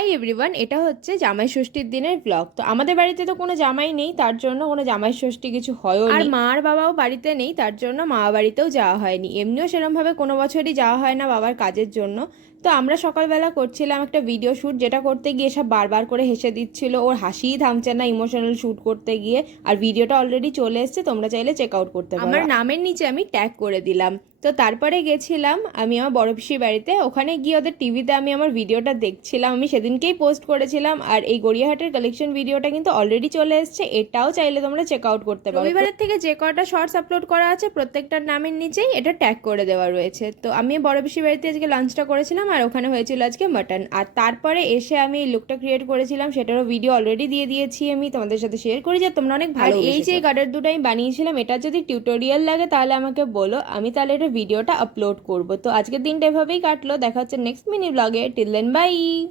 Hi everyone, এটা হচ্ছে জামাই ষষ্ঠীর দিনের ব্লগ। তো আমাদের বাড়িতে তো কোনো জামাই নেই, তার জন্য কোনো জামাই ষষ্ঠী কিছু হয়ও আর মার বাবাও বাড়িতে নেই, তার জন্য মা বাড়িতেও যাওয়া হয়নি। এমনিও সেরমভাবে কোনো বছরই যাওয়া হয় না বাবার কাজের জন্য। তো আমরা সকালবেলা করছিলাম একটা ভিডিও শ্যুট, যেটা করতে গিয়ে সব বারবার করে হেসে দিচ্ছিল, ওর হাসিই থামছে না ইমোশনাল শ্যুট করতে গিয়ে। আর ভিডিওটা অলরেডি চলে এসছে, তোমরা চাইলে চেক আউট করতে পারো। আমার নামের নিচে আমি ট্যাগ করে দিলাম। তো তারপরে গেছিলাম আমি আমার বড় পিসির বাড়িতে, ওখানে গিয়ে ওদের টিভিতে আমি আমার ভিডিওটা দেখছিলাম। আমি সেদিনকেই পোস্ট করেছিলাম, আর এই গড়িয়াহাটের কালেকশন ভিডিওটা কিন্তু অলরেডি চলে এসছে, এটাও চাইলে তোমরা চেক আউট করতে পারো। রবিবারের থেকে যে কটা শর্টস আপলোড করা আছে প্রত্যেকটার নামের নিচেই এটা ট্যাগ করে দেওয়া রয়েছে। তো আমি বড় পিসির বাড়িতে আজকে লাঞ্চটা করেছিলাম, আর ওখানে হয়েছিল আজকে মাটন। আর তারপরে এসে আমি এই লুকটা ক্রিয়েট করেছিলাম, সেটারও ভিডিও অলরেডি দিয়ে দিয়েছি, আমি তোমাদের সাথে শেয়ার করি, যে তোমরা অনেক ভালো। এই যে গার্ডার দুটো আমি বানিয়েছিলাম, এটা যদি টিউটোরিয়াল লাগে তাহলে আমাকে বলো, আমি তাহলে এটা ভিডিওটা আপলোড করব। তো আজকের দিনটা এভাবেই কাটলো, দেখা হচ্ছে নেক্সট মিনি ব্লগে। Till then by.